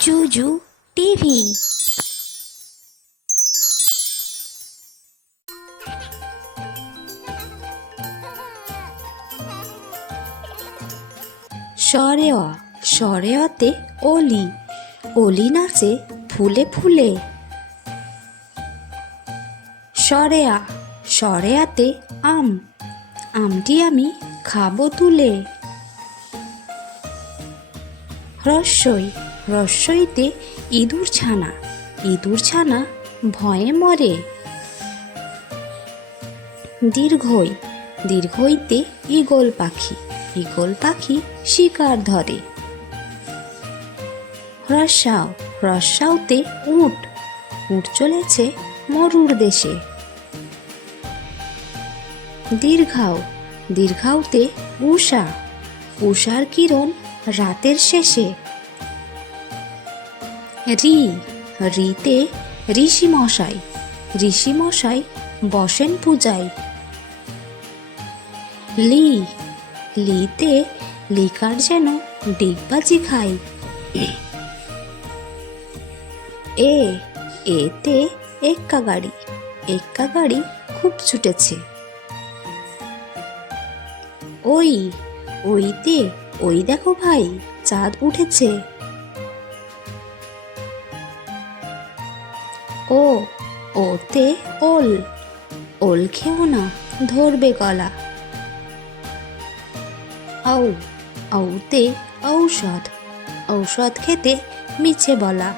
জুজু TV. সরেয়া সরেয়াতে অলি, অলি নাচে ফুলে ফুলে। সরেয়া সরেয়াতে আম, আমটি আমি খাবো তুলে। রস্বই রস্বইতে ইঁদুর ছানা, ইঁদুর ছানা ভয়ে মরে। দীর্ঘই দীর্ঘইতে ঈগল পাখি, ঈগল পাখি শিকার ধরে। রস্যাও রস্যাওতে উট, উট চলেছে মরুর দেশে। দীর্ঘাও দীর্ঘাওতে উষা, উষার কিরণ রাতের শেষে। রি রিতে ঋষি মশাই, ঋষি মশাই বসেন পূজায়। লি লিতে লিকার যেন ডিগবাজি খায়। এ এতে এক্কা গাড়ি, এক্কা গাড়ি খুব ছুটেছে। ওই ওইতে ওই দেখো ভাই চাঁদ উঠেছে। ও ওতে ওল, ওল খেও না ধরবে গলা। আউ আউতে ঔষধ, ঔষধ খেতে মিছে বলা।